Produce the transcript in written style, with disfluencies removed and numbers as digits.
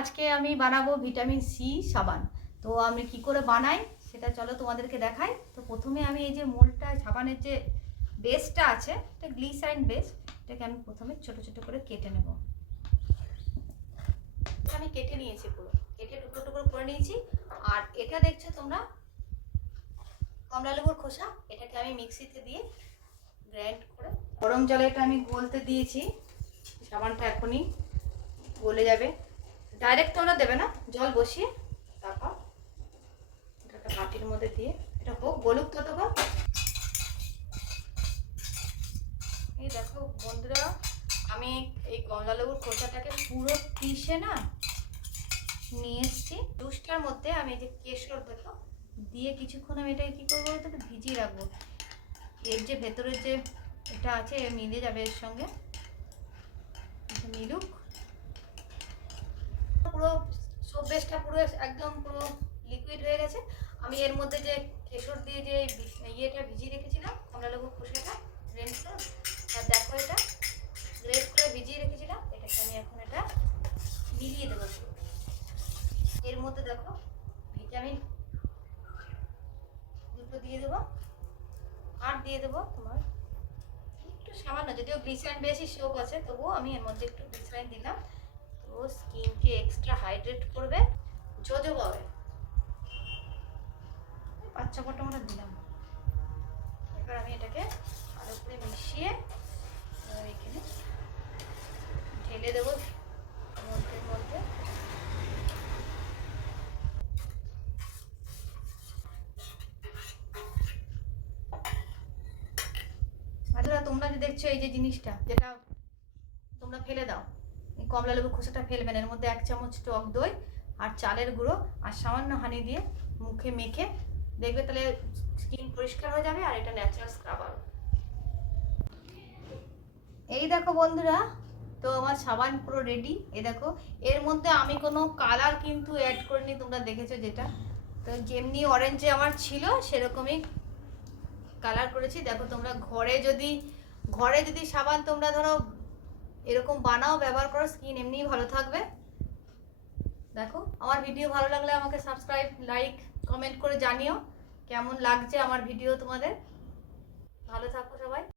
আজকে আমি বানাবো ভিটামিন সি সাবান। তো আমি কি করে বানাই সেটা চলো তোমাদেরকে দেখাই। তো প্রথমে আমি এই যে মোলটা সাবানের যে বেসটা আছে, এটা গ্লিসারিন বেস, এটাকে আমি প্রথমে ছোট ছোট করে কেটে নেব। আমি কেটে নিয়েছি, পুরো কেটে টুকরো টুকরো করে নিয়েছি। আর এটা দেখছো তোমরা কমলা লেবুর খোসা, এটাকে আমি মিক্সিতে দিয়ে গ্রাইন্ড করে গরম জলে এটা আমি গলতে দিয়েছি। সাবানটা এখনই গলে যাবে। ডাইরেক্ট তোমরা দেবে না, জল বসিয়ে তারপর এটা একটা বাটির মধ্যে দিয়ে এটা হোক, গলুক ততক্ষণ। এই দেখো বন্ধুরা, আমি এই কমলা লেবুর খোসাটাকে পুরো পিষে না নিয়ে এসছি। জুসটার মধ্যে আমি এই যে কেশর দেখো দিয়ে কিছুক্ষণ আমি এটাকে কী করবো বলতো, ভিজিয়ে রাখবো। এর যে ভেতরের যে এটা আছে মিলে যাবে এর সঙ্গে, মিলুক। পুরো সব বেসটা পুরো একদম পুরো লিকুইড হয়ে গেছে। আমি এর মধ্যে যে কেশর দিয়ে যে ইয়েটা ভিজিয়ে রেখেছিলাম, কমলা লেবুর খোসাটা গ্রেট করে, আর দেখো এটা গ্রেট করে ভিজিয়ে রেখেছিলাম, এটাকে আমি এখন এটা মিলিয়ে দেবো। এর মধ্যে দেখো ভিটামিন দুটো দিয়ে দেবো, আর দিয়ে দেবো তোমার একটু সামান্য, যদিও গ্লিসারিন বেশি সোপ আছে তবুও আমি এর মধ্যে একটু গ্লিসারিন দিলাম। তো স্কিনকে এক্সট্রা হাইড্রেট করবে, জোজো পাবে। 5-6 ফোঁটা মতো দিলাম। এবার আমি এটাকে ভালো করে মিশিয়ে এখানে ঢেলে দেবো মধ্যের মধ্যে। আচ্ছা তোমরা যে দেখছো এই যে জিনিসটা, যেটা তোমরা ফেলে দাও, এই কমলা লেবু খোসাটা ফেলবেন, এর মধ্যে 1 চামচ টক দই আর চালের গুঁড়ো আর সামান্য হানি দিয়ে মুখে মেখে দেখবে, তাহলে স্কিন পরিষ্কার হয়ে যাবে আর এটা ন্যাচারাল স্ক্রাবার। এই দেখো বন্ধুরা, তো আমার সাবান পুরো রেডি। এই দেখো এর মধ্যে আমি কোনো কালার কিন্তু অ্যাড করিনি, তোমরা দেখেছো যেটা, তো যেমনি অরেঞ্জে আমার ছিল সেরকমই কালার করেছি। দেখো তোমরা ঘরে যদি সাবান তোমরা ধরো এরকম বানাও, ব্যবহার করো, স্কিন এমনিই ভালো থাকবে। দেখো আমার ভিডিও ভালো লাগলে আমাকে সাবস্ক্রাইব, লাইক, কমেন্ট করে জানিও কেমন লাগছে আমার ভিডিও তোমাদের। ভালো থাকো সবাই।